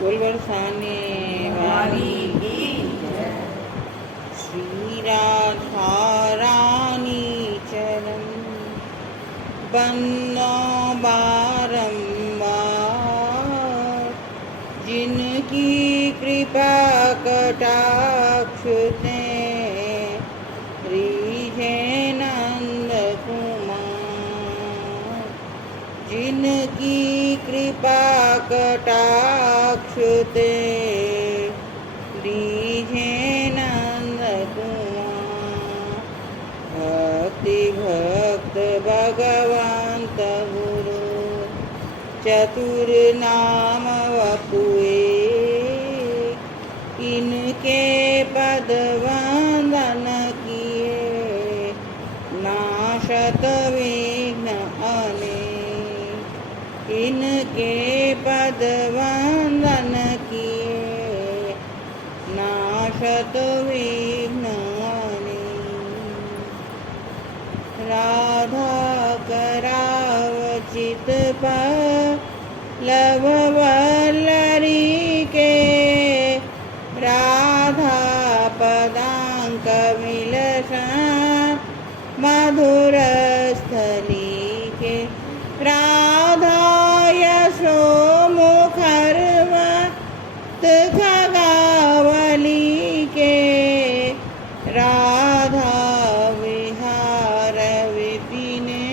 बोल बरसाने वाली की जय। श्री राधा रानी चरण बंदो बारंबार, जिनकी कृपा कटाक्ष से रीझे नंद कुमार, जिनकी कृपा कटाक्ष से रीझे नंद कुमार, भक्ति भक्त भगवंत गुरु चतुर नाम वपुए, इनके पद वंदन किए नाशत विघ्न अनेक, इनके पद वंदन किए नाशत विघ्न अनेक। राधा करावचित पल्लव वल्लरी के, राधा पदांक विलसन मधुर स्थली के, राधा यशो मुखरवत खगावली के, राधा विहार विपिने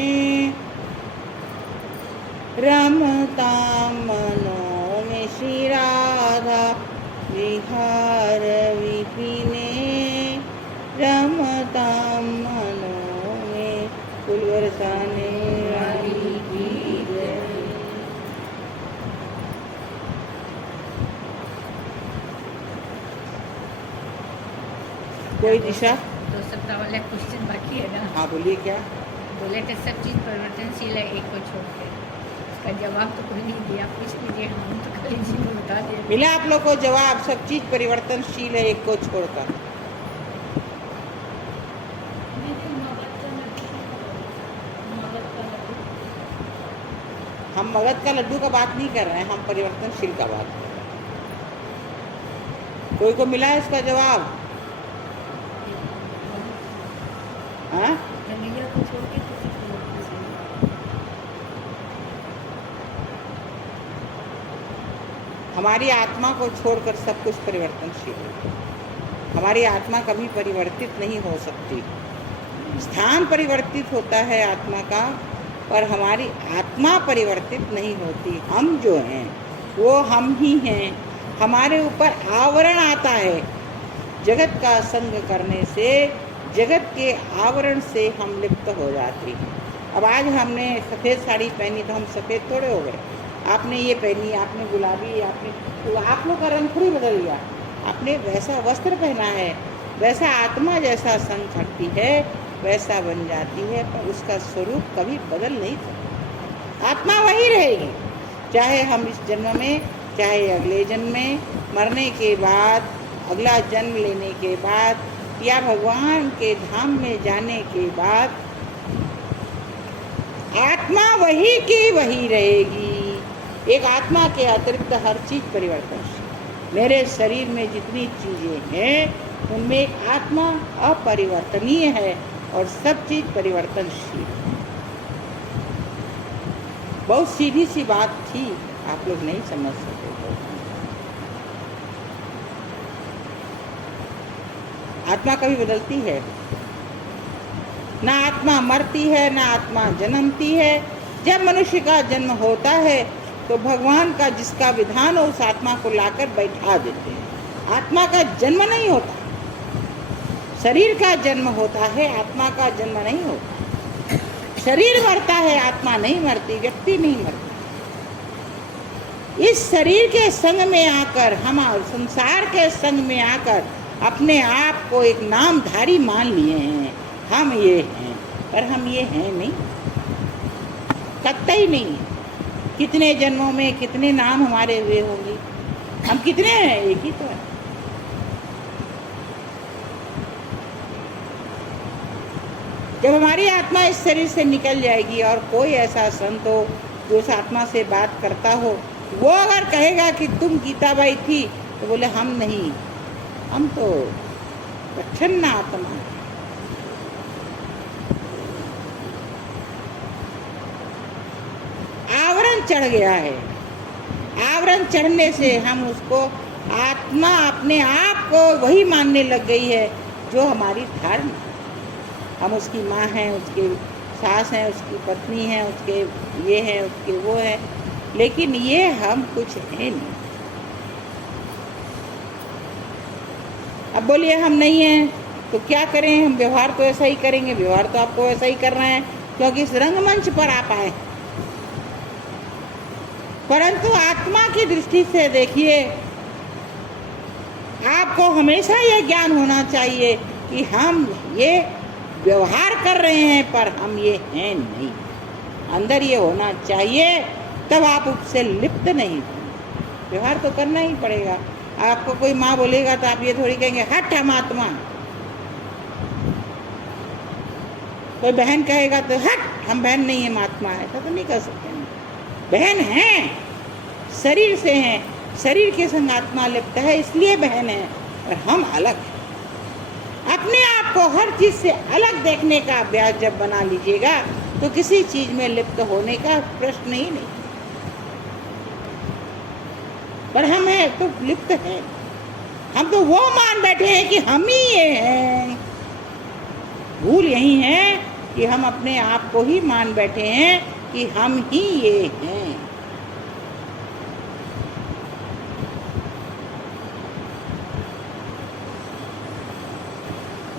रमता मनो में, श्री राधा विहार विपिने रमता मनो में, फूल बरसाने वाली की जय। कोई दिशा? दो सप्ताह वाला क्वेश्चन बाकी है ना। हाँ बोलिए क्या? बोले थे सब चीज़ परिवर्तनशील है, एक को छोड़ के। उसका जवाब तो कोई नहीं दिया, पूछ लीजिए, हम तो खाली जी में बता दिए। मिला आप लोग को जवाब? सब चीज परिवर्तनशील है एक को छोड़कर। हम मगध का लड्डू का बात नहीं कर रहे हैं, हम परिवर्तनशील का बात कर रहे हैं। कोई को मिला है इसका जवाब? हाँ? जंगलिया को छोड़ के किसी को परिवर्तनशील। हमारी आत्मा को छोड़कर सब कुछ परिवर्तनशील है। हमारी आत्मा कभी परिवर्तित नहीं हो सकती। स्थान परिवर्तित होता है आत्मा का, पर हमारी आत्मा परिवर्तित नहीं होती। हम जो हैं वो हम ही हैं। हमारे ऊपर आवरण आता है। जगत का संग करने से, जगत के आवरण से हम लिप्त हो जाते हैं। अब आज हमने सफ़ेद साड़ी पहनी तो हम सफ़ेद थोड़े हो गए। आपने ये पहनी, आपने गुलाबी, आपने तो आप लोग का रंग थोड़ी बदल गया। आपने वैसा वस्त्र पहना है, वैसा आत्मा जैसा संग करती है वैसा बन जाती है, पर उसका स्वरूप कभी बदल नहीं सकता। आत्मा वही रहेगी, चाहे हम इस जन्म में, चाहे अगले जन्म में, मरने के बाद, अगला जन्म लेने के बाद, या भगवान के धाम में जाने के बाद, आत्मा वही की वही रहेगी। एक आत्मा के अतिरिक्त हर चीज परिवर्तनशील। मेरे शरीर में जितनी चीजें हैं उनमें एक आत्मा अपरिवर्तनीय है और सब चीज परिवर्तनशील। बहुत सीधी सी बात थी, आप लोग नहीं समझ सके। आत्मा कभी बदलती है? ना आत्मा मरती है, ना आत्मा जन्मती है। जब मनुष्य का जन्म होता है तो भगवान का जिसका विधान हो उस आत्मा को लाकर बैठा देते हैं। आत्मा का जन्म नहीं होता, शरीर का जन्म होता है, आत्मा का जन्म नहीं होता। शरीर मरता है, आत्मा नहीं मरती, व्यक्ति नहीं मरती। इस शरीर के संग में आकर, हम संसार के संग में आकर अपने आप को एक नामधारी मान लिए हैं। हम ये हैं, पर हम ये हैं नहीं, कतई नहीं है। कितने जन्मों में कितने नाम हमारे हुए होंगे, हम कितने हैं? एक ही तो है। जब हमारी आत्मा इस शरीर से निकल जाएगी और कोई ऐसा संत हो जो उस आत्मा से बात करता हो, वो अगर कहेगा कि तुम गीताबाई थी, तो बोले हम नहीं, हम तो प्रच्छन्न आत्मा है। आवरण चढ़ गया है, आवरण चढ़ने से हम उसको आत्मा अपने आप को वही मानने लग गई है जो हमारी धारणा। हम उसकी माँ हैं, उसके सास हैं, उसकी पत्नी हैं, उसके ये हैं, उसके वो हैं, लेकिन ये हम कुछ है नहीं। अब बोलिए हम नहीं हैं तो क्या करें? हम व्यवहार तो ऐसा ही करेंगे। व्यवहार तो आपको ऐसा ही करना है क्योंकि इस रंगमंच पर आप आए। परंतु आत्मा की दृष्टि से देखिए, आपको हमेशा यह ज्ञान होना चाहिए कि हम ये व्यवहार कर रहे हैं पर हम ये हैं नहीं। अंदर ये होना चाहिए, तब आप उससे लिप्त नहीं। व्यवहार तो करना ही पड़ेगा। आपको कोई माँ बोलेगा तो आप ये थोड़ी कहेंगे हट हम आत्मा। कोई बहन कहेगा तो हट हम बहन नहीं है, आत्मा है। ऐसा तो नहीं कर सकते। बहन हैं, शरीर से हैं, शरीर के संग आत्मा लिप्त है, इसलिए बहन है, और हम अलग हैं। अपने आप को हर चीज से अलग देखने का अभ्यास जब बना लीजिएगा तो किसी चीज में लिप्त होने का प्रश्न ही नहीं। पर हम हैं तो लिप्त हैं। हम तो वो मान बैठे हैं कि हम ही ये हैं। भूल यही है कि हम अपने आप को ही मान बैठे हैं कि हम ही ये हैं।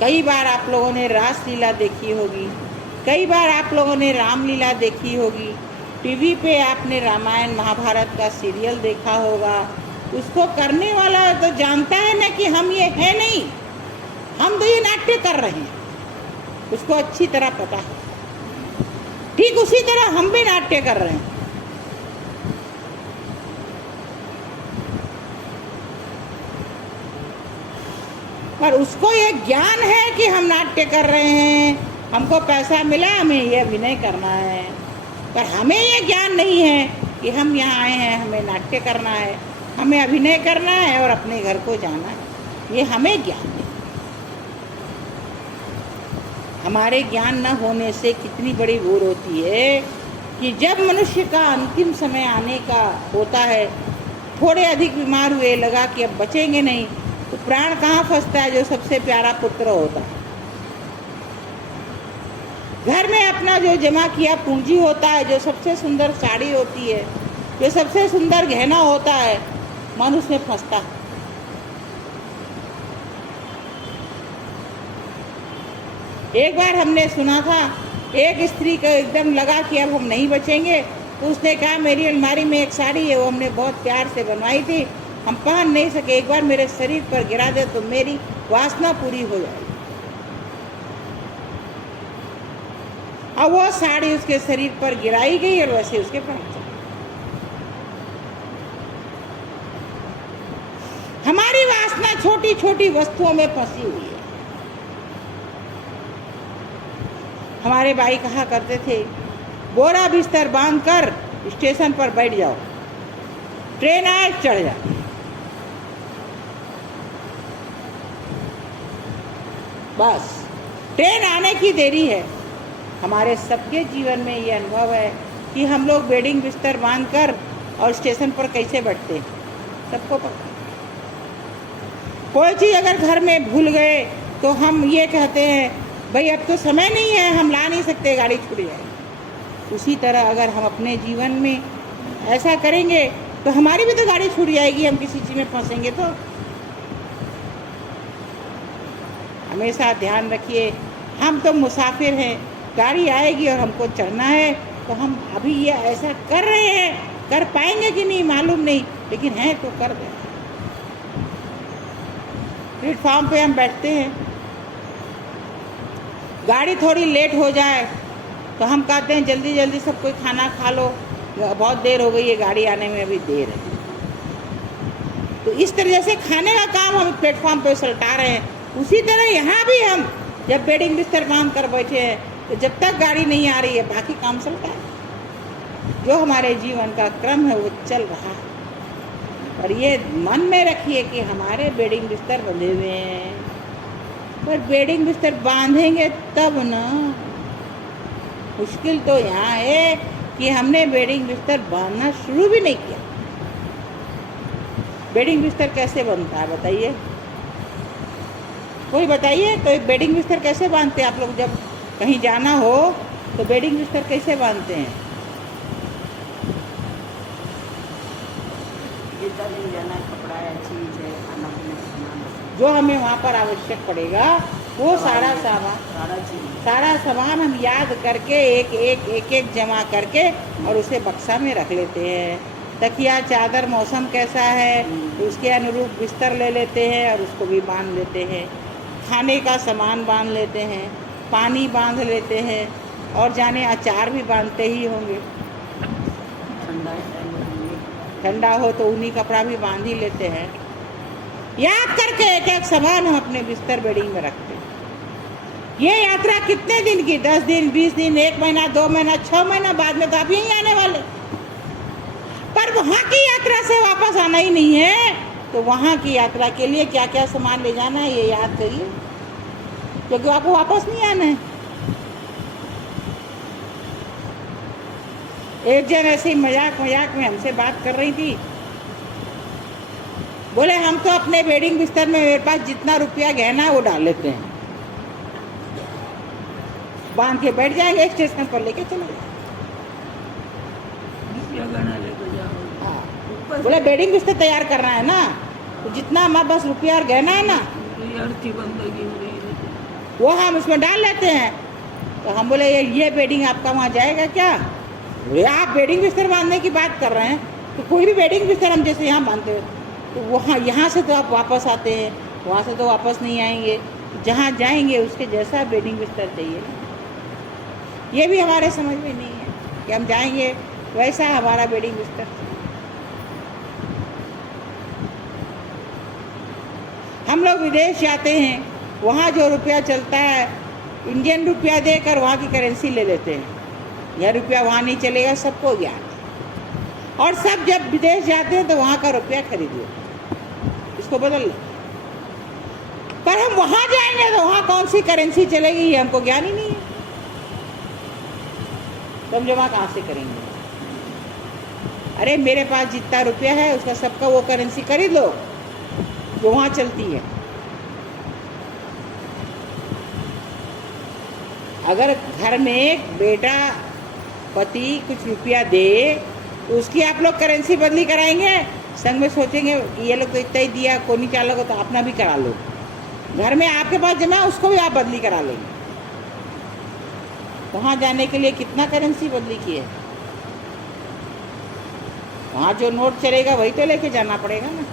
कई बार आप लोगों ने रास लीला देखी होगी, कई बार आप लोगों ने रामलीला देखी होगी, टीवी पे आपने रामायण महाभारत का सीरियल देखा होगा। उसको करने वाला तो जानता है ना कि हम ये है नहीं, हम तो ये नाट्य कर रहे हैं, उसको अच्छी तरह पता है। ठीक उसी तरह हम भी नाट्य कर रहे हैं। पर उसको ये ज्ञान है कि हम नाट्य कर रहे हैं, हमको पैसा मिला, हमें ये अभिनय करना है। पर हमें ये ज्ञान नहीं है कि हम यहाँ आए हैं, हमें नाट्य करना है, हमें अभिनय करना है और अपने घर को जाना है। ये हमें ज्ञान है। हमारे ज्ञान न होने से कितनी बड़ी भूल होती है कि जब मनुष्य का अंतिम समय आने का होता है, थोड़े अधिक बीमार हुए, लगा कि अब बचेंगे नहीं, तो प्राण कहाँ फंसता है? जो सबसे प्यारा पुत्र होता है। घर में अपना जो जमा किया पूंजी होता है, जो सबसे सुंदर साड़ी होती है, जो सबसे सुंदर गहना होता है, मन उसमें फंसता है। एक बार हमने सुना था, एक स्त्री को एकदम लगा कि अब हम नहीं बचेंगे, तो उसने कहा मेरी अलमारी में एक साड़ी है, वो हमने बहुत प्यार से बनवाई थी, हम पहन नहीं सके, एक बार मेरे शरीर पर गिरा दे तो मेरी वासना पूरी हो जाएगी। अब वो साड़ी उसके शरीर पर गिराई गई और वैसे उसके प्राण चले। हमारी वासना छोटी छोटी वस्तुओं में फंसी हुई है। हमारे भाई कहा करते थे, बोरा बिस्तर बांध कर स्टेशन पर बैठ जाओ, ट्रेन आए चढ़ जाओ। बस ट्रेन आने की देरी है। हमारे सबके जीवन में ये अनुभव है कि हम लोग बेडिंग बिस्तर बांध कर और स्टेशन पर कैसे बैठते हैं, सबको पता। कोई चीज़ अगर घर में भूल गए तो हम ये कहते हैं भाई अब तो समय नहीं है, हम ला नहीं सकते, गाड़ी छूट जाएगी। उसी तरह अगर हम अपने जीवन में ऐसा करेंगे तो हमारी भी तो गाड़ी छूट जाएगी, हम किसी चीज़ में फंसेंगे तो। हमेशा ध्यान रखिए, हम तो मुसाफिर हैं, गाड़ी आएगी और हमको चढ़ना है, तो हम अभी ये ऐसा कर रहे हैं, कर पाएंगे कि नहीं मालूम नहीं, लेकिन है तो कर दें। प्लेटफॉर्म पे हम बैठते हैं, गाड़ी थोड़ी लेट हो जाए तो हम कहते हैं जल्दी जल्दी सब कोई खाना खा लो, बहुत देर हो गई है, गाड़ी आने में अभी देर है। तो इस तरह से खाने का काम हम प्लेटफॉर्म पे सलटा रहे हैं। उसी तरह यहाँ भी हम जब बेडिंग बिस्तर बांध कर बैठे हैं, तो जब तक गाड़ी नहीं आ रही है बाकी काम चलता है। जो हमारे जीवन का क्रम है वो चल रहा है। और ये मन में रखिए कि हमारे बेडिंग बिस्तर बंधे हुए हैं, पर बेडिंग बिस्तर बांधेंगे तब ना। मुश्किल तो यहाँ है कि हमने बेडिंग बिस्तर बांधना शुरू भी नहीं किया। बेडिंग बिस्तर कैसे बनता है बताइए, कोई बताइए। तो बेडिंग बिस्तर कैसे बांधते हैं आप लोग? जब कहीं जाना हो तो बेडिंग बिस्तर कैसे बांधते हैं? जितना दिन जाना है, कपड़ा है, चीज है, खाना पीने का सामान है, जो हमें वहाँ पर आवश्यक पड़ेगा वो सारा सामान, सारा चीज सारा सामान हम याद करके एक जमा करके और उसे बक्सा में रख लेते हैं। तकिया चादर मौसम कैसा है तो उसके अनुरूप बिस्तर ले लेते हैं और उसको भी बांध लेते हैं। खाने का सामान बांध लेते हैं, पानी बांध लेते हैं, और जाने अचार भी बांधते ही होंगे। ठंडा है, टाइम में ठंडा हो तो ऊनी कपड़ा भी बांध ही लेते हैं। याद करके एक एक सामान हम अपने बिस्तर बेडिंग में रखते हैं। ये यात्रा कितने दिन की? 10 दिन, 20 दिन, 1 महीना, 2 महीना, 6 महीना बाद में तो आप यहीं आने वाले। पर वहाँ की यात्रा से वापस आना ही नहीं है, तो वहाँ की यात्रा के लिए क्या क्या सामान ले जाना है ये याद करिए, क्योंकि आपको वापस नहीं आना है। एक जन ऐसे ही मजाक में हमसे बात कर रही थी, बोले हम तो अपने बेडिंग बिस्तर में मेरे पास जितना रुपया गहना है वो डाल लेते हैं, बांध के बैठ जाएंगे, स्टेशन पर लेके चले जाएंगे। गहना लेकर जाओ। हाँ, बोले बेडिंग बिस्तर तैयार करना है ना, तो जितना हमारे पास रुपया और गहना है ना अर्थी बंदगी हो रही है, वो हम उसमें डाल लेते हैं। तो हम बोले ये बेडिंग आपका वहाँ जाएगा क्या? बोले आप बेडिंग बिस्तर बांधने की बात कर रहे हैं, तो कोई भी बेडिंग बिस्तर हम जैसे यहाँ बांधते हैं तो वहाँ यहाँ से तो आप वापस आते हैं, वहाँ से तो वापस नहीं आएंगे, जहाँ जाएंगे उसके जैसा बेडिंग बिस्तर चाहिए। ये भी हमारे समझ में नहीं है कि हम जाएंगे वैसा हमारा बेडिंग बिस्तर। हम लोग विदेश जाते हैं, वहाँ जो रुपया चलता है इंडियन रुपया देकर वहाँ की करेंसी ले लेते हैं। यह रुपया वहाँ नहीं चलेगा, सबको ज्ञान है। और सब जब विदेश जाते हैं तो वहाँ का रुपया खरीदिए, इसको बदल लो। पर हम वहाँ जाएंगे तो वहाँ कौन सी करेंसी चलेगी ये हमको ज्ञान ही नहीं है, तो हम जमा कहाँ से करेंगे? अरे मेरे पास जितना रुपया है उसका सबका वो करेंसी खरीद लो जो वहाँ चलती है। अगर घर में बेटा पति कुछ रुपया दे तो उसकी आप लोग करेंसी बदली कराएंगे, संग में सोचेंगे ये लोग तो इतना ही दिया, कोई नहीं चालोगे तो अपना भी करा लो। घर में आपके पास जमा उसको भी आप बदली करा लेंगे। वहाँ जाने के लिए कितना करेंसी बदली की है? वहाँ जो नोट चलेगा वही तो लेके जाना पड़ेगा ना।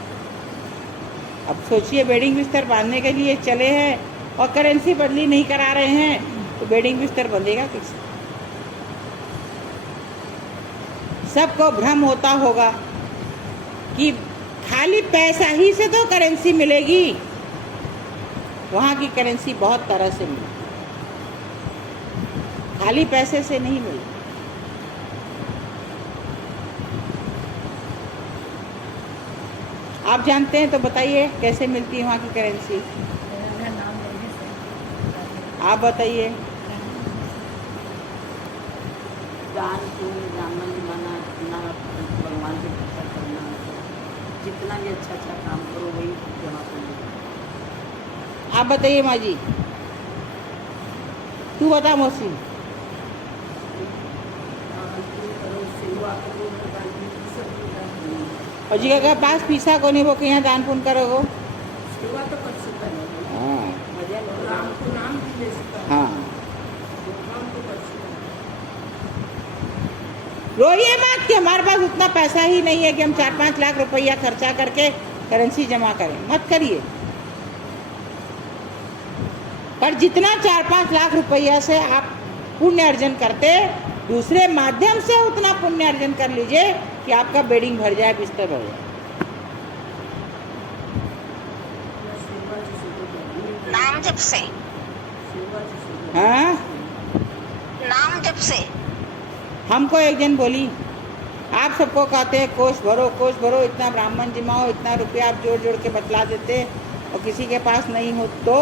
अब सोचिए बेडिंग बिस्तर बांधने के लिए चले हैं और करेंसी बदली नहीं करा रहे हैं तो बेडिंग बिस्तर बंधेगा कैसे? सबको भ्रम होता होगा कि खाली पैसा ही से तो करेंसी मिलेगी। वहाँ की करेंसी बहुत तरह से मिलेगी, खाली पैसे से नहीं मिलेगी। आप जानते हैं तो बताइए कैसे मिलती है वहाँ की करेंसी? नाम लेने से आप बताइए। दान पुण्य दामन माना, अपना भगवान की पूजा करना, जितना भी अच्छा अच्छा काम करो वही जमा करना। आप बताइए माँ जी, तू बता मौसी। सेवा करो, सब और जी का पास पैसा को नहीं वो कि यहाँ दान पुण्य करोगे? सेवा तो कर सकता है, हाँ भजन राम को नाम भी ले सकता है, हाँ। काम तो कर सकता है। रोइए मत कि हमारे पास उतना पैसा ही नहीं है कि हम 4-5 लाख रुपया खर्चा करके करेंसी जमा करें, मत करिए। पर जितना 4-5 लाख रुपया से आप पुण्य अर्जन करते, दूसरे माध्यम से उतना पुण्य अर्जन कर लीजिए कि आपका बेडिंग भर जाए, बिस्तर भर जाए। नाम जप से, हाँ, नाम जप से। हमको एक जन बोली आप सबको कहते हैं कोष भरो, इतना ब्राह्मण जिमाओ, इतना रुपया आप जोड़ जोड़ के बतला देते और किसी के पास नहीं हो तो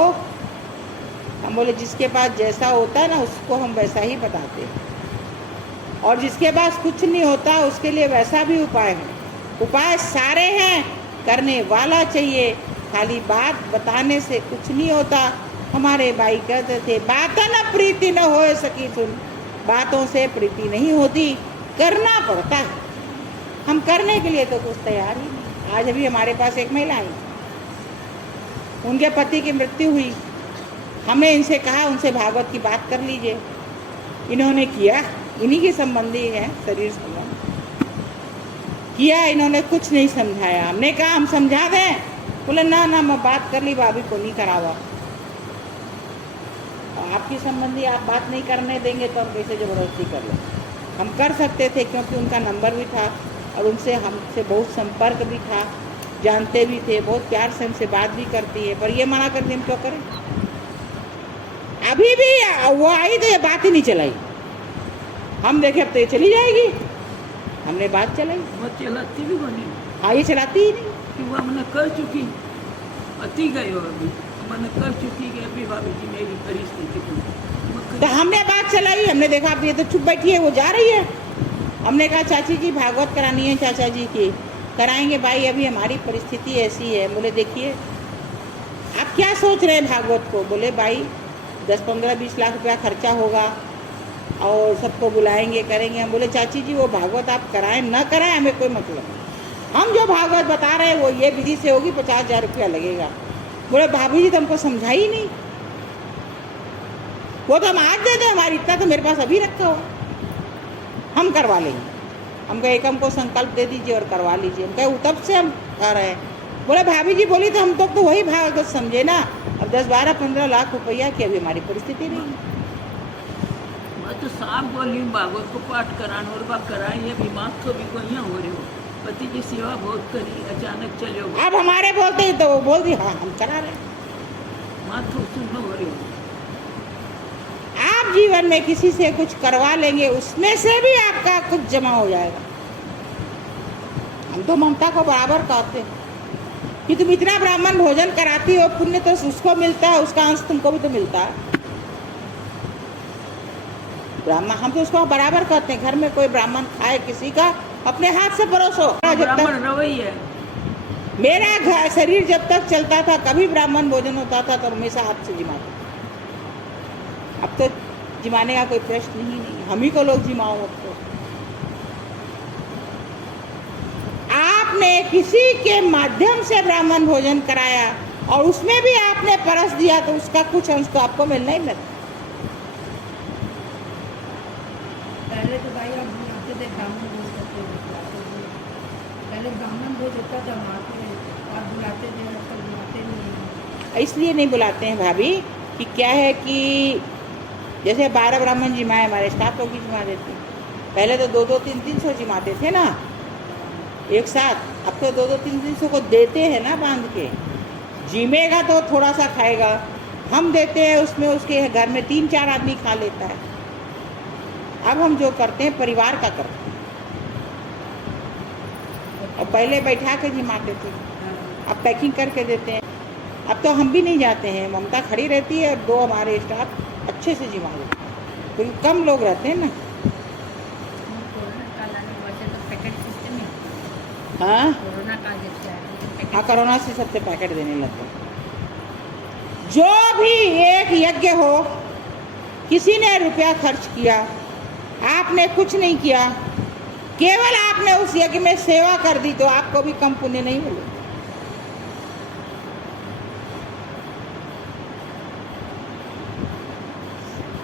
हम बोले जिसके पास जैसा होता है ना उसको हम वैसा ही बताते हैं, और जिसके पास कुछ नहीं होता उसके लिए वैसा भी उपाय है। उपाय सारे हैं, करने वाला चाहिए, खाली बात बताने से कुछ नहीं होता। हमारे भाई कहते थे बातों न प्रीति न हो सकी सुन, बातों से प्रीति नहीं होती, करना पड़ता है। हम करने के लिए तो कुछ तैयार ही नहीं। आज अभी हमारे पास एक महिला आई, उनके पति की मृत्यु हुई, हमने इनसे कहा उनसे भागवत की बात कर लीजिए, इन्होंने किया, इन्हीं के संबंधी है, शरीर संबंध किया, इन्होंने कुछ नहीं समझाया। हमने कहा हम समझा दें, बोले ना मैं बात कर ली, भाभी को नहीं करावा। आपकी संबंधी आप बात नहीं करने देंगे तो हम कैसे ज़बरदस्ती कर लें। हम कर सकते थे क्योंकि उनका नंबर भी था और उनसे हमसे बहुत संपर्क भी था, जानते भी थे, बहुत प्यार से हमसे बात भी करती है, पर ये मना कर दी, हम क्यों करें। अभी भी वो आई तो ये बात ही नहीं चलाई, हम देखे अब तो ये चली जाएगी, हमने बात चलाई। वो चलाती भी बनी, हाँ ये चलाती ही नहीं। कि वो हमने कर चुकी, अति गई हो अभी, मैंने कर चुकी कि अभी भाभी जी मेरी परिस्थिति तो हमने बात चलाई, हमने देखा अब ये तो चुप बैठी है, वो जा रही है। हमने कहा चाची जी भागवत करानी है चाचा जी की, कराएंगे भाई, अभी हमारी परिस्थिति ऐसी है। बोले देखिए आप क्या सोच रहे हैं भागवत को। बोले भाई 10-15-20 लाख रुपया खर्चा होगा और सबको बुलाएंगे करेंगे। हम बोले चाची जी वो भागवत आप कराएं न कराएं हमें कोई मतलब नहीं, हम जो भागवत बता रहे हैं वो ये विधि से होगी, 50,000 रुपया लगेगा। बोले भाभी जी तो हमको समझा ही नहीं, वो तो हम आज दे दें, हमारी इतना तो मेरे पास अभी रखा हो, हम करवा लेंगे। हम कहे एक हमको संकल्प दे दीजिए और करवा लीजिए। हम कहे तब से हम कर रहे हैं। बोले भाभी जी बोली तो हम तो वही भागवत समझे ना, अब 10-12-15 लाख रुपया की अभी हमारी परिस्थिति नहीं है। मैं तो साफ बोली भागवत को पाठ कराने और बात कराए, ये बीमार तो भी कोई हो रहे हो, पति की सेवा बहुत करी, अचानक चले हो। अब हमारे बोलते ही तो वो बोल दी हाँ हम करा रहे हैं। माँ तो सुन हो रहे हो। आप जीवन में किसी से कुछ करवा लेंगे उसमें से भी आपका कुछ जमा हो जाएगा। हम तो ममता को बराबर कहते हैं कि तुम इतना ब्राह्मण भोजन कराती हो, पुण्य तो उसको मिलता है, उसका अंश तुमको भी तो मिलता है। ब्राह्मण हम तो उसको बराबर कहते हैं, घर में कोई ब्राह्मण खाए किसी का अपने हाथ से परोसो। ब्राह्मण रवैया, मेरा घर शरीर जब तक चलता था कभी ब्राह्मण भोजन होता था तो हमेशा हाथ से जिमाता। अब तो जिमाने का कोई प्रश्न ही नहीं, हम ही को लोग जिमाओ। अब तो आपने किसी के माध्यम से ब्राह्मण भोजन कराया और उसमें भी आपने परस दिया तो उसका कुछ अंश तो आपको मिलना ही मिलता। पहले तो भाई आप बुलाते थे ब्राह्मण भोज करते थे, पहले ब्राह्मण भोज होता था वहाँ पे आप बुलाते थे, आजकल बुलाते नहीं हैं। इसलिए नहीं बुलाते हैं भाभी कि क्या है कि जैसे 12 ब्राह्मण जिमाए, हमारे स्टाफ लोग भी जिमा देते हैं। पहले तो 2-2, 300 जिमाते थे ना एक साथ, अब तो 2-2, 300 को देते हैं ना बांध के। जिमेगा तो थोड़ा सा खाएगा, हम देते हैं उसमें उसके घर में 3-4 आदमी खा लेता है। अब हम जो करते हैं परिवार का करते हैं, और पहले बैठा के जिमाते थे, अब पैकिंग करके देते हैं। अब तो हम भी नहीं जाते हैं, ममता खड़ी रहती है और 2 हमारे स्टाफ अच्छे से जिमा देते हैं, क्योंकि कम लोग रहते हैं ना। कोरोना काल आने के बाद से तो पैकेट सिस्टम ही, हाँ कोरोना काल जब से आया हाँ, कोरोना से सबसे पैकेट देने लग गए। जो भी एक यज्ञ हो, किसी ने रुपया खर्च किया, आपने कुछ नहीं किया, केवल आपने उस यज्ञ में सेवा कर दी तो आपको भी कम पुण्य नहीं मिले।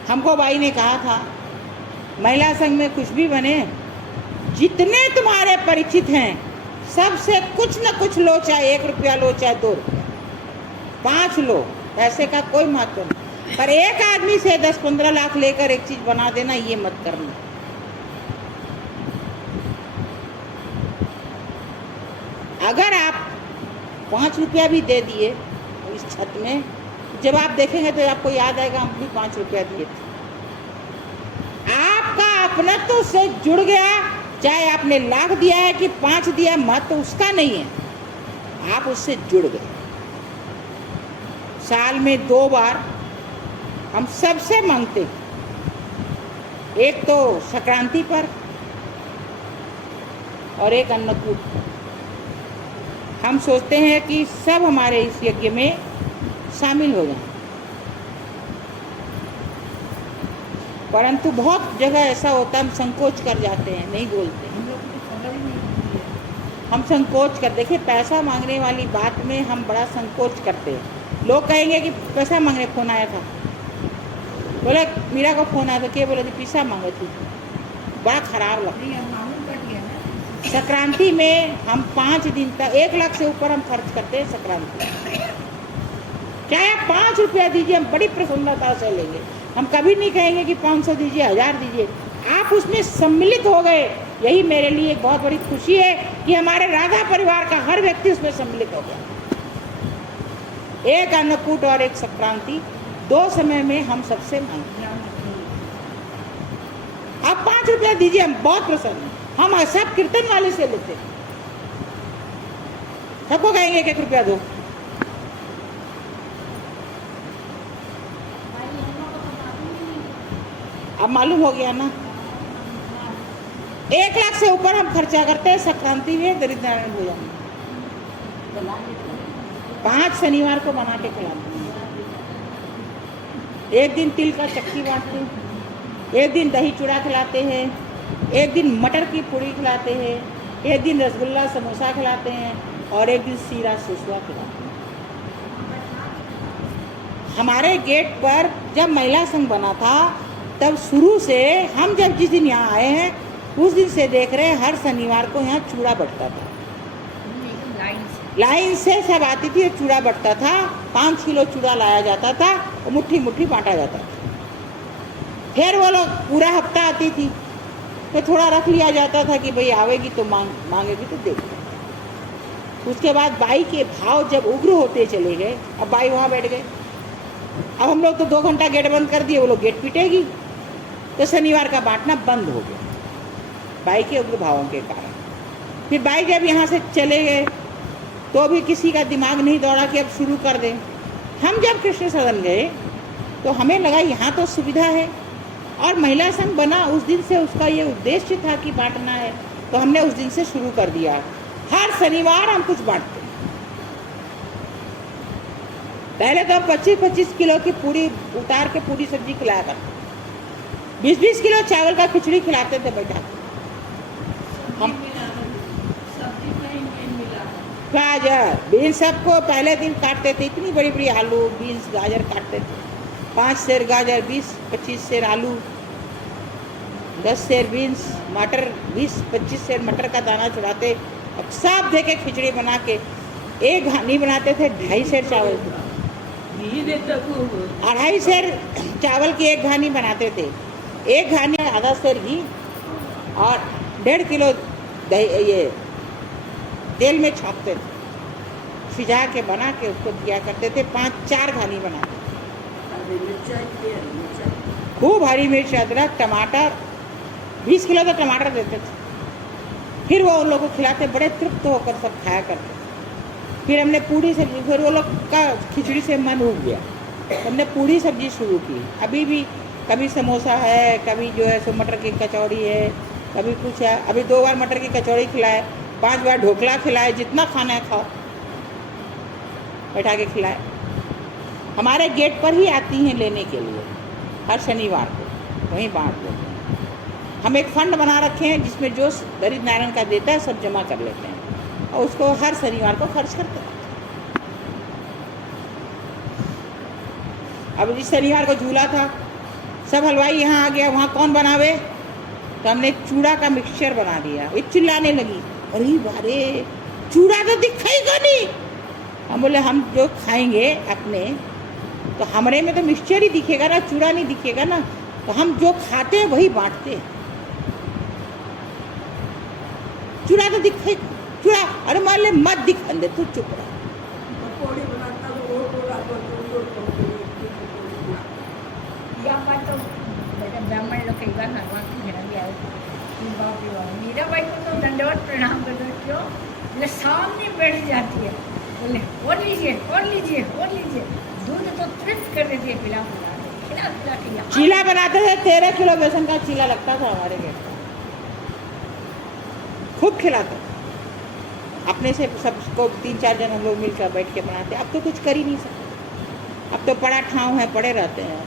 हमको भाई ने कहा था महिला संघ में कुछ भी बने, जितने तुम्हारे परिचित हैं सबसे कुछ न कुछ लो, चाहे 1 रुपया लो चाहे 2 रुपया, 5 लो, पैसे का कोई महत्व नहीं, पर एक आदमी से 10-15 लाख लेकर एक चीज बना देना ये मत करना। अगर आप 5 रुपया भी दे दिए इस छत में, जब आप देखेंगे तो आपको याद आएगा हम भी 5 रुपया दिए थे। आपका अपनत्व से जुड़ गया चाहे आपने 1,00,000 दिया है कि 5 दिया है, महत्व उसका नहीं है, आप उससे जुड़ गए। साल में 2 बार हम सबसे मांगते हैं, एक तो संक्रांति पर और एक अन्नकूट। हम सोचते हैं कि सब हमारे इस यज्ञ में शामिल हो जाएं, परंतु बहुत जगह ऐसा होता है हम संकोच कर जाते हैं, नहीं बोलते। हम लोग को तो खबर ही नहीं होती है। हम संकोच कर, देखिए पैसा मांगने वाली बात में हम बड़ा संकोच करते हैं। लोग कहेंगे कि पैसा मांगने फ़ोन आया था, बोले मीरा का फ़ोन आया था, क्या बोले थी, पैसा मांगे थी, बड़ा खराब लगता। नहीं, अब मालूम पड़ गया ना। संक्रांति में हम 5 दिन तक 1 लाख से ऊपर हम खर्च करते हैं संक्रांति। चाहे आप 5 रुपया दीजिए, हम बड़ी प्रसन्नता से लेंगे। हम कभी नहीं कहेंगे कि 500 दीजिए, 1000 दीजिए। आप उसमें सम्मिलित हो गए, यही मेरे लिए एक बहुत बड़ी खुशी है कि हमारे राधा परिवार का हर व्यक्ति उसमें सम्मिलित हो गया। एक अन्नकूट और एक संक्रांति, 2 समय में हम सबसे मांगते हैं। आप 5 रुपया दीजिए, हम बहुत प्रसन्न हैं। हम सब कीर्तन वाले से लेते हैं, सबको कहेंगे 1 रुपया दो। अब मालूम हो गया ना, 1 लाख से ऊपर हम खर्चा करते हैं संक्रांति में दरिद्र नारायण भोजन में। 5 शनिवार को बना के खिलाते हैं। एक दिन तिल का चक्की बांटते हैं, एक दिन दही चूड़ा खिलाते हैं, एक दिन मटर की पूड़ी खिलाते हैं, एक दिन रसगुल्ला समोसा खिलाते हैं और एक दिन सीरा सुसवा खिलाते हैं। हमारे गेट पर जब महिला संघ बना था, तब शुरू से हम जब जिस दिन यहाँ आए हैं उस दिन से देख रहे हैं, हर शनिवार को यहाँ चूड़ा बंटता था। लाइन से सब आती थी, चूड़ा बंटता था। 5 किलो चूड़ा लाया जाता था और मुट्ठी मुट्ठी बांटा जाता था। फिर वो लोग पूरा हफ्ता आती थी तो थोड़ा रख लिया जाता था कि भाई आवेगी तो मांगेगी तो देगी। उसके बाद बाई के भाव जब उग्र होते चले गए, अब बाई वहाँ बैठ गए। अब हम लोग तो 2 घंटा गेट बंद कर दिए, वो लोग गेट पीटेगी, तो शनिवार का बांटना बंद हो गया बाई के उग्र भावों के कारण। फिर बाई जब यहाँ से चले गए तो भी किसी का दिमाग नहीं दौड़ा कि अब शुरू कर दें। हम जब कृष्ण सदन गए तो हमें लगा यहाँ तो सुविधा है, और महिला संघ बना उस दिन से उसका ये उद्देश्य था कि बांटना है, तो हमने उस दिन से शुरू कर दिया। हर शनिवार हम कुछ बांटते। पहले तो 25-25 किलो की पूरी उतार के पूरी सब्जी खिलाया करते, 20-20 किलो चावल का खिचड़ी खिलाते थे बेटा। हम गाजर बीन्स सबको पहले दिन काटते थे, इतनी बड़ी बड़ी आलू बीन्स गाजर काटते थे। 5 सेर गाजर, 20-25 सेर आलू, 10 सेर बीन्स, मटर 20-25 सेर मटर का दाना चढ़ाते, सब दे के खिचड़ी बना के 1 घानी बनाते थे। 2.5 सेर चावल, 2.5 सेर चावल की 1 घानी बनाते थे। 1 घानी आधा सेर घी और 1.5 किलो दही ये तेल में छौंकते थे, सिजा के बना के उसको दिया करते थे। 5-4 घानी बनाते थे। खूब हरी मिर्च, अदरक, टमाटर, 20 किलो तो टमाटर देते थे। फिर वो उन लोगों को खिलाते, बड़े तृप्त होकर सब खाया करते। फिर हमने पूरी सब्जी, फिर वो लोग का खिचड़ी से मन उग गया, हमने पूरी सब्जी शुरू की। अभी भी कभी समोसा है, कभी जो है सो मटर की कचौड़ी है, कभी कुछ है। अभी 2 बार मटर की कचौड़ी खिलाए, 5 बार ढोकला खिलाए, जितना खाना है खाओ, बैठा के खिलाए। हमारे गेट पर ही आती हैं लेने के लिए, हर शनिवार को वहीं बांट देते हैं। हम एक फंड बना रखे हैं जिसमें जो दरिद्र नारायण का देता है सब जमा कर लेते हैं और उसको हर शनिवार को खर्च करते हैं। अब जिस शनिवार को झूला था, सब हलवाई यहाँ आ गया, वहाँ कौन बनावे, तो हमने चूड़ा का मिक्सचर बना दिया। ये चिल्लाने लगी, अरे बारे चूड़ा तो दिखेगा नहीं। हम बोले हम जो खाएंगे अपने, तो हमारे में तो मिक्सचर ही दिखेगा ना, चूड़ा नहीं दिखेगा ना, तो हम जो खाते हैं वही बांटते हैं। चूड़ा तो दिखेगा, चूड़ा, अरे मान ले मत दिखा दे, तू चुप रहा। यहाँ पर तो बेटा ब्राह्मण लोग कई बार नरवा की घेरा लिया है, बाप रे बाप, मीरा बाई को तो दंडवत प्रणाम कर दो। क्यों? बोले सामने बैठ जाती है, बोले और लीजिए और लीजिए और लीजिए, दूध तो तृप्त कर देती है, पिला पिला के, खिला खिला के यहाँ। चीला बनाते थे, 13 किलो बेसन का चीला लगता था हमारे घर, खूब खिलाते, अपने से सबको 3-4 जन हम लोग मिलकर बैठ के बनाते। अब तो कुछ कर ही नहीं सकते, अब तो पड़ा ठाव है, पड़े रहते हैं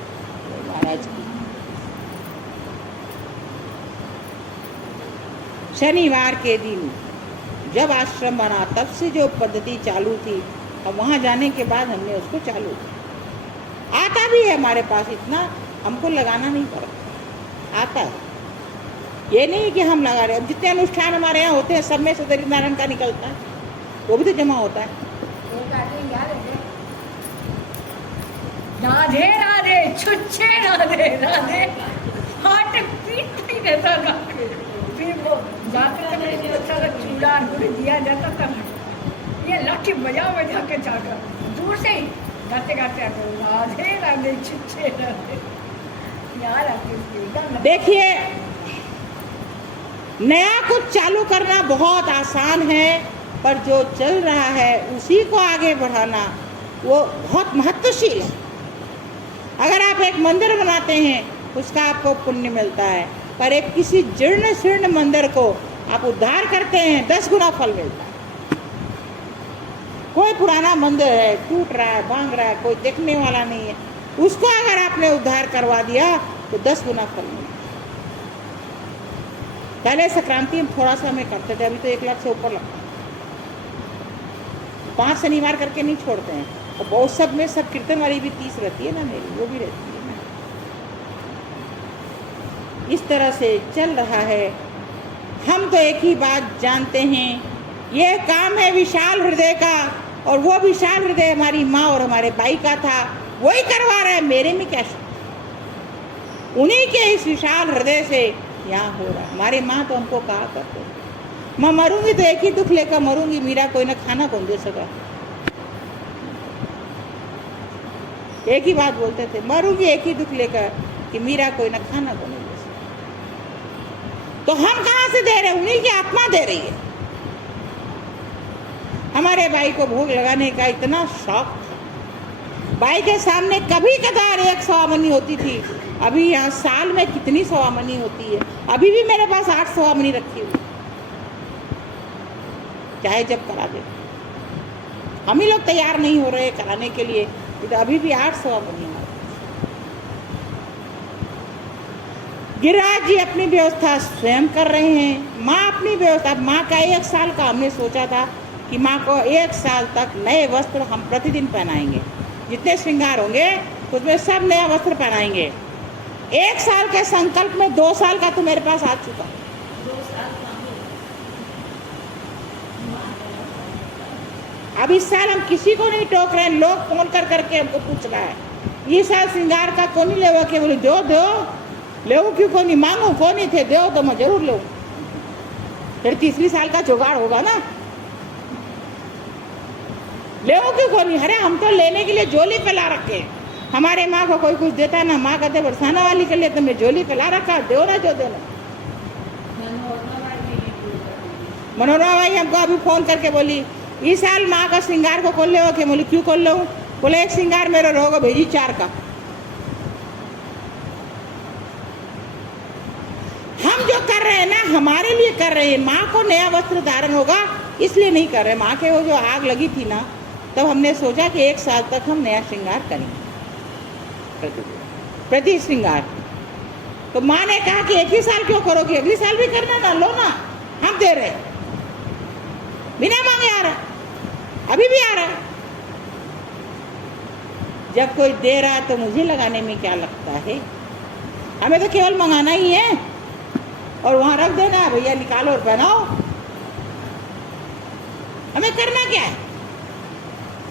महाराज की। शनिवार के दिन जब आश्रम बना तब से जो पद्धति चालू थी, और वहाँ जाने के बाद हमने उसको चालू किया। आता भी है हमारे पास, इतना हमको लगाना नहीं पड़ता, आता है। ये नहीं कि हम लगा रहे, अब जितने अनुष्ठान हमारे यहाँ होते हैं सब में से सत्यनारायण का निकलता है, वो भी तो जमा होता है। एक आदमी याद है, राधे राधे छुच्छे राधे राधे, हाथ पीट नहीं रहता था। फिर वो जाते समय अच्छा चूड़ा गुड़ दिया जाता था, ये लाठी बजा बजा के जाकर दूर से ही गाते गाते आते, राधे राधे छुच्छे राधे, यार आते। देखिए, नया कुछ चालू करना बहुत आसान है, पर जो चल रहा है उसी को आगे बढ़ाना वो बहुत महत्वशील है। अगर आप एक मंदिर बनाते हैं उसका आपको पुण्य मिलता है, पर एक किसी जीर्ण शीर्ण मंदिर को आप उद्धार करते हैं 10 गुना फल मिलता है। कोई पुराना मंदिर है, टूट रहा है, भांग रहा है, कोई देखने वाला नहीं है, उसको अगर आपने उद्धार करवा दिया तो 10 गुना फल मिलता है। पहले संक्रांति हम थोड़ा सा हमें करते थे, अभी तो 1 लाख से ऊपर लगता है। 5 शनिवार करके नहीं छोड़ते हैं, और बहुत सब में सब कीर्तन वाली भी 30 रहती है ना, मेरी वो भी रहती है ना। इस तरह से चल रहा है। हम तो एक ही बात जानते हैं, ये काम है विशाल हृदय का, और वो विशाल हृदय हमारी माँ और हमारे भाई का था, वही करवा रहा है। मेरे में क्या शक्ति, उन्हीं के इस विशाल हृदय से यहाँ हो रहा है। हमारी माँ तो हमको कहा करते, मैं मरूंगी तो एक ही दुख लेकर मरूंगी, मीरा कोई ना खाना कौन दे सका। एक ही बात बोलते थे, मरूंगी एक ही दुख लेकर कि मीरा कोई ना खाना कौन दे सका। तो हम कहाँ से दे रहे हैं? उन्हीं की आत्मा दे रही है। हमारे भाई को भोग लगाने का इतना शौक था, भाई के सामने कभी कदार 1 सवामनी होती थी। अभी यहाँ साल में कितनी सवामनी होती है, अभी भी मेरे पास 8 सवामनी रखी हुई, चाहे जब करा दे। हम ही लोग तैयार नहीं हो रहे कराने के लिए, तो अभी भी 8 सवामनी हमारे। गिरिराज जी अपनी व्यवस्था स्वयं कर रहे हैं, माँ अपनी व्यवस्था। माँ का 1 साल का हमने सोचा था कि माँ को 1 साल तक नए वस्त्र हम प्रतिदिन पहनाएंगे, जितने श्रृंगार होंगे उसमें सब नया वस्त्र पहनाएंगे। 1 साल के संकल्प में 2 साल का तो मेरे पास आ चुका। 2 साल का अब इस साल हम किसी को नहीं टोक रहे हैं, लोग फोन कर करके हमको पूछ रहा है, ये साल श्रृंगार का कौन नहीं लेवा के? बोले दो ले क्यों कौन नहीं, मांगो कौन नहीं थे, दो तो मैं जरूर लूँ। फिर 3री साल का जुगाड़ होगा ना, ले क्यों कौन नहीं? अरे हम तो लेने के लिए झोली फैला रखे, हमारे माँ को कोई कुछ देता ना, माँ कहते बरसाना वाली के लिए तो मैं झोली फैला रखा, दो ना जो देना। मनोरमा भाई हमको अभी फोन करके बोली, इस साल माँ का श्रृंगार को खोल ले हो के? बोली क्यों खोल लो? बोले 1 श्रृंगार मेरा रहोगा भेजी 4 का। हम जो कर रहे हैं ना हमारे लिए कर रहे हैं, माँ को नया वस्त्र धारण होगा इसलिए नहीं कर रहे। माँ के वो जो आग लगी थी ना, तब हमने सोचा कि 1 साल तक हम नया श्रृंगार करेंगे, प्रति श्रृंगार। तो माँ ने कहा कि 1 ही साल क्यों करोगे, अगली साल भी करना ना, लो ना, हम दे रहे, बिना मांगे आ रहा, अभी भी आ रहा है। जब कोई दे रहा है तो मुझे लगाने में क्या लगता है? हमें तो केवल मंगाना ही है और वहां रख देना, भैया निकालो और पहनाओ। हमें करना क्या है?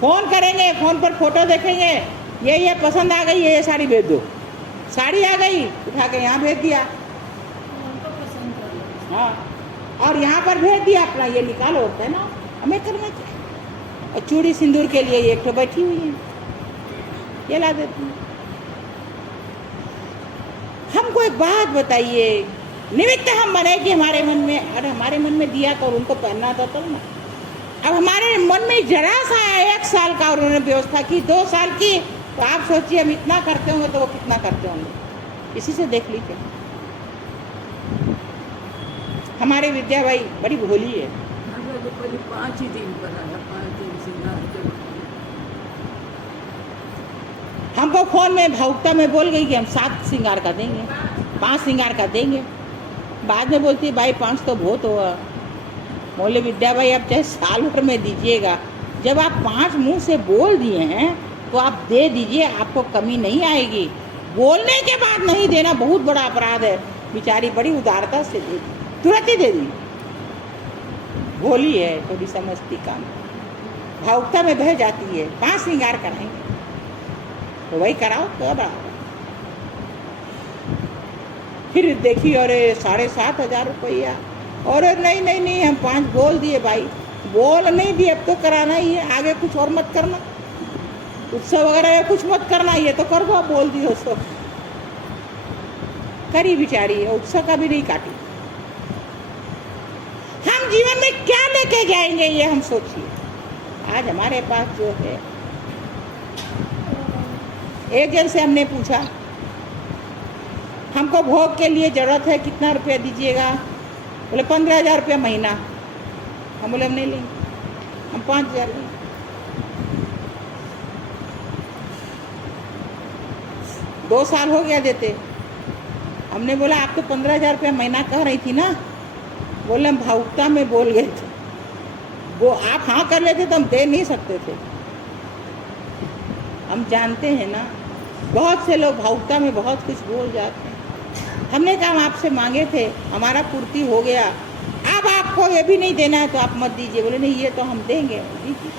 फोन करेंगे, फोन पर फोटो देखेंगे, ये पसंद आ गई, ये साड़ी भेज दो। साड़ी आ गई, उठा के यहाँ भेज दिया, हाँ, और यहाँ पर भेज दिया अपना, ये निकालो और पहनाओ। हमें करना क्या है? और चूड़ी सिंदूर के लिए एक तो बैठी हुई है, ये ला देती हूँ। हमको एक बात बताइए, निमित्त हम बने कि हमारे मन में, अरे हमारे मन में दिया तो उनको पहनना था तब ना। अब हमारे मन में जरा सा 1 साल का उन्होंने व्यवस्था की, 2 साल की, तो आप सोचिए हम इतना करते होंगे तो वो कितना करते होंगे। इसी से देख लीजिए। हमारे विद्या भाई बड़ी भोली है। अगर तो पहले 5 ही दिन पर आया, 5 दिन सिंगार के हमको फोन में भावुकता में बोल गई कि हम 7 श्रृंगार का देंगे, 5 श्रृंगार का देंगे। बाद में बोलती भाई 5 तो बहुत हुआ। बोले विद्या भाई आप चाहे साल भर में दीजिएगा, जब आप 5 मुंह से बोल दिए हैं तो आप दे दीजिए, आपको कमी नहीं आएगी। बोलने के बाद नहीं देना बहुत बड़ा अपराध है। बेचारी बड़ी उदारता से दे दी, तुरंत ही दे दी। भोली है, थोड़ी समझती काम, भावुकता में बह जाती है। 5 श्रृंगार कराएंगे तो वही कराओ तो बड़ा। फिर देखी अरे 7,500 रुपया, और नहीं नहीं नहीं हम 5 बोल दिए भाई, बोल नहीं दिए अब तो कराना ही है, आगे कुछ और मत करना, उत्सव वगैरह कुछ मत करना, ये तो कर दो, आप बोल दियो सो। करी बेचारी, उत्सव का भी नहीं काटी। हम जीवन में क्या लेके जाएंगे ये हम सोचिए। आज हमारे पास जो है, एक जन से हमने पूछा हमको भोग के लिए जरूरत है, कितना रुपया दीजिएगा? बोले 15,000 रुपया महीना। हम बोले हम नहीं लेंगे, हम 5,000 लेंगे। 2 साल हो गया देते। हमने बोला आप तो 15,000 रुपया महीना कह रही थी ना। बोले हम भावुकता में बोल गए थे, वो आप हाँ कर लेते तो हम दे नहीं सकते थे। हम जानते हैं ना, बहुत से लोग भावुकता में बहुत कुछ बोल जाते हैं। हमने कहा हम आपसे मांगे थे, हमारा पूर्ति हो गया, अब आपको ये भी नहीं देना है तो आप मत दीजिए। बोले नहीं ये तो हम देंगे, दीजिए।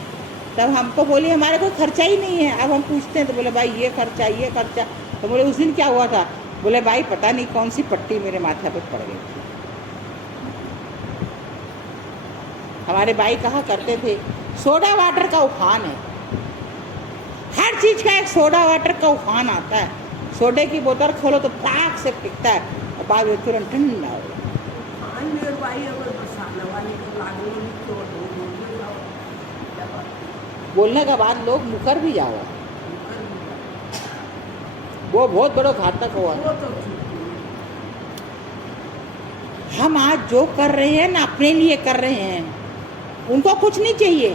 तब हमको बोले हमारे कोई खर्चा ही नहीं है। अब हम पूछते हैं तो बोले भाई ये खर्चा ये खर्चा। तो बोले उस दिन क्या हुआ था? बोले भाई पता नहीं कौन सी पट्टी मेरे माथा पे पड़ गई थी। हमारे भाई कहा करते थे सोडा वाटर का उफान है, हर चीज का एक सोडा वाटर का उफान आता है। सोडे की बोतल खोलो तो पाक से टिकता है और बाद में तुरंत ठंडा हो गया। मेरे भाई अगर बरसाने वाले को लागू नहीं तो बोलने के बाद लोग मुकर भी जाओ, वो बहुत बड़ा घातक हुआ। वो तो ठीक है। हम आज जो कर रहे हैं ना अपने लिए कर रहे हैं, उनको कुछ नहीं चाहिए।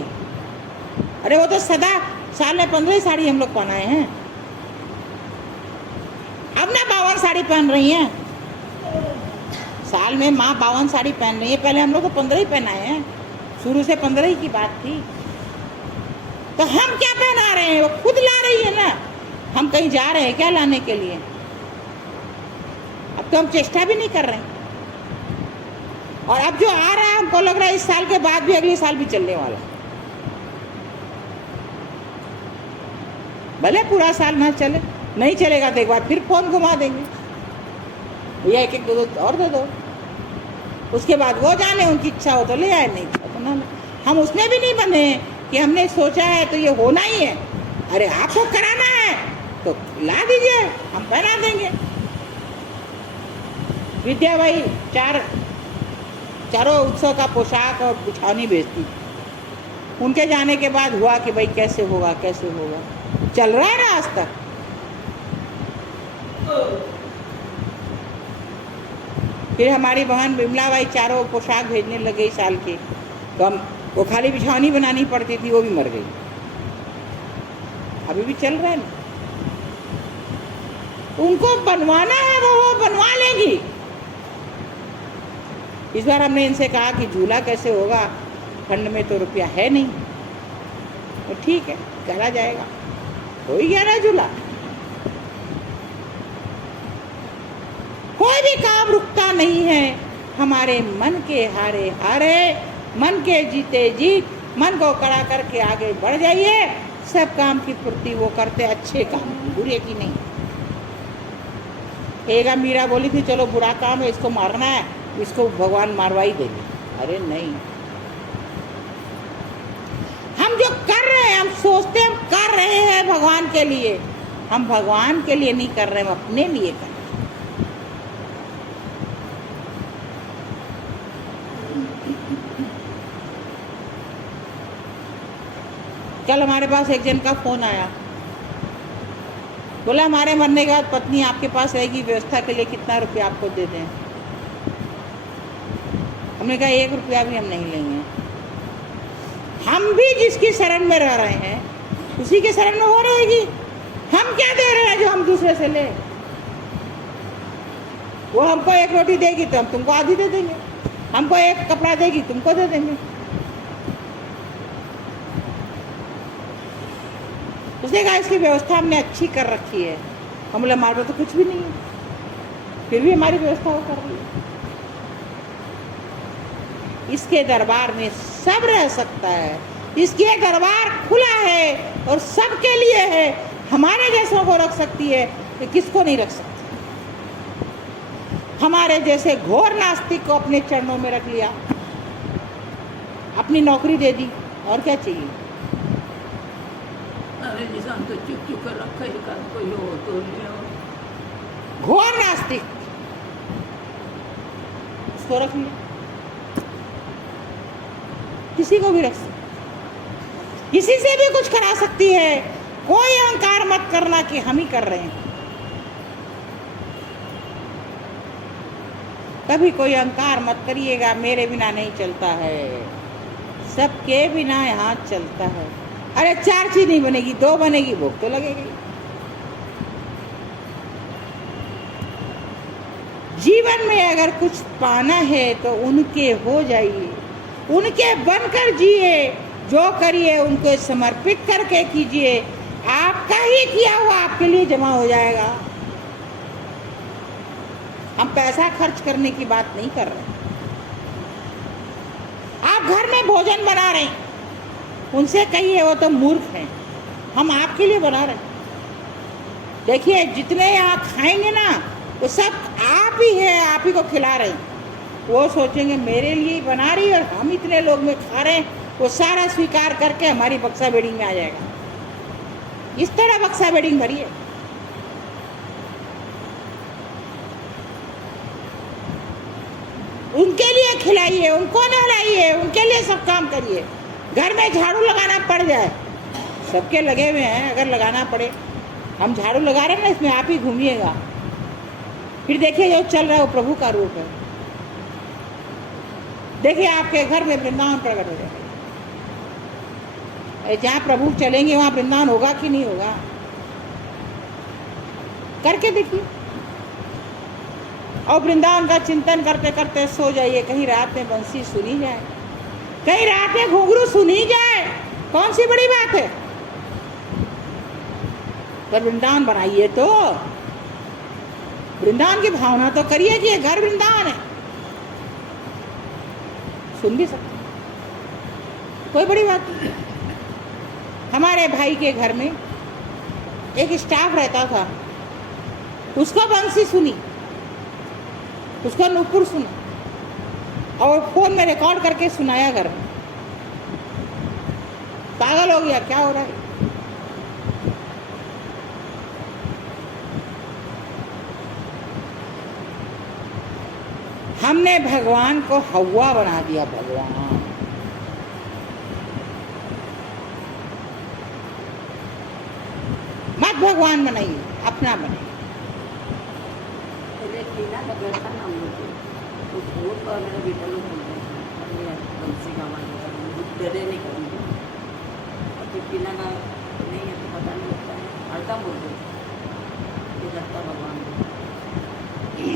अरे वो तो सदा साल में 15 साड़ी हम लोग पहनाए हैं। अब ना 52 साड़ी पहन रही हैं, साल में माँ 52 साड़ी पहन रही है। पहले हम लोग तो 15 ही पहनाए हैं, शुरू से 15 ही की बात थी। तो हम क्या पहना रहे हैं? वो खुद ला रही है ना, हम कहीं जा रहे हैं क्या लाने के लिए? अब तो हम चेष्टा भी नहीं कर रहे हैं। और अब जो आ रहा है हमको लग रहा है इस साल के बाद भी अगले साल भी चलने वाला है। भले पूरा साल ना चले, नहीं चलेगा तो एक बार फिर फोन घुमा देंगे, भैया 1-1 2-2 और दे दो। उसके बाद वो जाने, उनकी इच्छा हो तो ले आए, नहीं इच्छा तो ना ले। हम उसमें भी नहीं बंधे हैं कि हमने सोचा है तो ये होना ही है। अरे आपको कराना है तो ला दीजिए, हम पहना देंगे। विद्या भाई चारों उत्सव का पोशाक और बिछौनी बेचती थी। उनके जाने के बाद हुआ कि भाई कैसे होगा कैसे होगा, चल रहा है ना आज तक। फिर हमारी बहन विमला बाई चारों पोशाक भेजने लग गई साल के, तो हम वो खाली बिछौनी बनानी पड़ती थी, वो भी मर गई। अभी भी चल रहा है ना। उनको बनवाना है वो बनवा लेंगी। इस बार हमने इनसे कहा कि झूला कैसे होगा, फंड में तो रुपया है नहीं। तो ठीक है करा जाएगा, हो ही गया ना झूला। कोई भी काम रुकता नहीं है, हमारे मन के हारे हारे, मन के जीते जीत, मन को कड़ा करके आगे बढ़ जाइए। सब काम की पूर्ति वो करते, अच्छे काम, बुरे की नहीं। एक मीरा बोली थी चलो बुरा काम है इसको मारना है, इसको भगवान मारवा ही देंगे। अरे नहीं, हम जो कर रहे हैं, हम सोचते हम कर रहे हैं भगवान के लिए, हम भगवान के लिए नहीं कर रहे, हम अपने लिए कर रहे हैं। कल हमारे पास एक जन का फ़ोन आया, बोला हमारे मरने के बाद पत्नी आपके पास रहेगी, व्यवस्था के लिए कितना रुपया आपको दे दें। हमने कहा 1 रुपया भी हम नहीं लेंगे। हम भी जिसकी शरण में रह रहे हैं उसी के शरण में वो रहेगी। हम क्या दे रहे हैं जो हम दूसरे से ले? वो हमको 1 रोटी देगी तो हम तुमको आधी दे देंगे, हमको 1 कपड़ा देगी तुमको दे देंगे। उसने कहा इसकी व्यवस्था हमने अच्छी कर रखी है। हम बोले हमारे पास तो कुछ भी नहीं है, फिर भी हमारी व्यवस्था वो कर रही है। इसके दरबार में सब रह सकता है, इसके दरबार खुला है और सबके लिए है। हमारे जैसों को रख सकती है तो किसको नहीं रख सकती। हमारे जैसे घोर नास्तिक को अपने चरणों में रख लिया, अपनी नौकरी दे दी, और क्या चाहिए। अरे निशान तो चुप चुप कर रखा है, कोई हो तो नहीं हो। घोर नास्तिक उसको रख लिया, किसी को भी रख सकती, किसी से भी कुछ करा सकती है। कोई अहंकार मत करना कि हम ही कर रहे हैं। कभी कोई अहंकार मत करिएगा, मेरे बिना नहीं चलता है, सबके बिना यहाँ चलता है। अरे 4 चीज नहीं बनेगी, 2 बनेगी, भूख तो लगेगी। जीवन में अगर कुछ पाना है तो उनके हो जाइए, उनके बनकर जिए, जो करिए उनको समर्पित करके कीजिए। आपका ही किया हुआ आपके लिए जमा हो जाएगा। हम पैसा खर्च करने की बात नहीं कर रहे। आप घर में भोजन बना रहे हैं, उनसे कहिए वो तो मूर्ख हैं, हम आपके लिए बना रहे हैं। देखिए जितने यहाँ खाएंगे ना वो सब आप ही है, आप ही को खिला रहे हैं। वो सोचेंगे मेरे लिए ही बना रही है और हम इतने लोग में खा रहे हैं। वो सारा स्वीकार करके हमारी बक्सा बेडिंग में आ जाएगा। इस तरह बक्सा बेडिंग भरिए। उनके लिए खिलाइए, उनको नहलाइए, उनके लिए सब काम करिए। घर में झाड़ू लगाना पड़ जाए, सबके लगे हुए हैं, अगर लगाना पड़े, हम झाड़ू लगा रहे हैं ना, इसमें आप ही घूमिएगा, फिर देखिए जो चल रहा है वो प्रभु का रूप है। देखिए आपके घर में वृंदावन प्रकट हो जाएगा। जहाँ प्रभु चलेंगे वहाँ वृंदावन होगा कि नहीं होगा, करके देखिए। और वृंदावन का चिंतन करते करते सो जाइए। कहीं रात में बंसी सुनी जाए, कहीं रात में घुंघरू सुनी जाए, कौन सी बड़ी बात है। पर वृंदावन बनाइए तो, वृंदावन की भावना तो करिए कि ये घर वृंदावन है। सुन भी सकते, कोई बड़ी बात नहीं। हमारे भाई के घर में एक स्टाफ रहता था, उसको बंसी सुनी, उसको नूपुर सुना और फोन में रिकॉर्ड करके सुनाया घर में। पागल हो गया, क्या हो रहा है। हमने भगवान को हवा बना दिया। भगवान मत भगवान बनाइए, अपना बनाइए। टीना का बेटा नाम लोग तो बहुत बार मेरा बेटा लोग बोल रहे हैं बंसी गावाना डरे नहीं करूँगी। और फिर टीना का नहीं है तो पता नहीं लगता है, हल्का बोल रहे ये लगता भगवान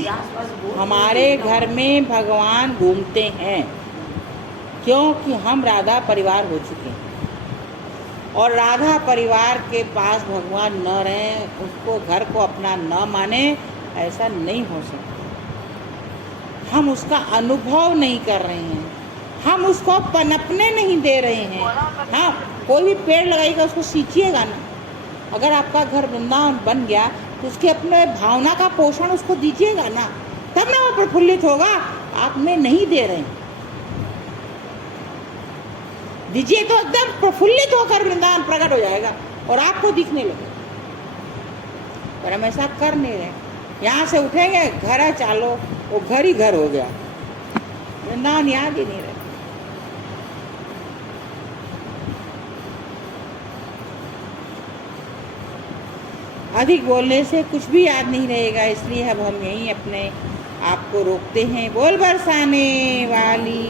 आसपास। हमारे घर में भगवान घूमते हैं क्योंकि हम राधा परिवार हो चुके हैं, और राधा परिवार के पास भगवान न रहें, उसको घर को अपना न माने, ऐसा नहीं हो सकता। हम उसका अनुभव नहीं कर रहे हैं, हम उसको पनपने नहीं दे रहे हैं। हाँ, कोई भी पेड़ लगाइएगा उसको सींचिएगा ना। अगर आपका घर वृंदावन बन गया तो उसके अपने भावना का पोषण उसको दीजिएगा ना, तब ना वो प्रफुल्लित होगा। आप में नहीं दे रहे हैं, दीजिए तो एकदम प्रफुल्लित होकर वृंदावन प्रकट हो जाएगा और आपको दिखने लगेगा। पर हम ऐसा कर नहीं रहे। यहाँ से उठेंगे घर है चालो, वो घर ही घर हो गया, वृंदावन याद ही नहीं रहता। अधिक बोलने से कुछ भी याद नहीं रहेगा, इसलिए अब हम यहीं अपने आप को रोकते हैं। बोल बरसाने वाली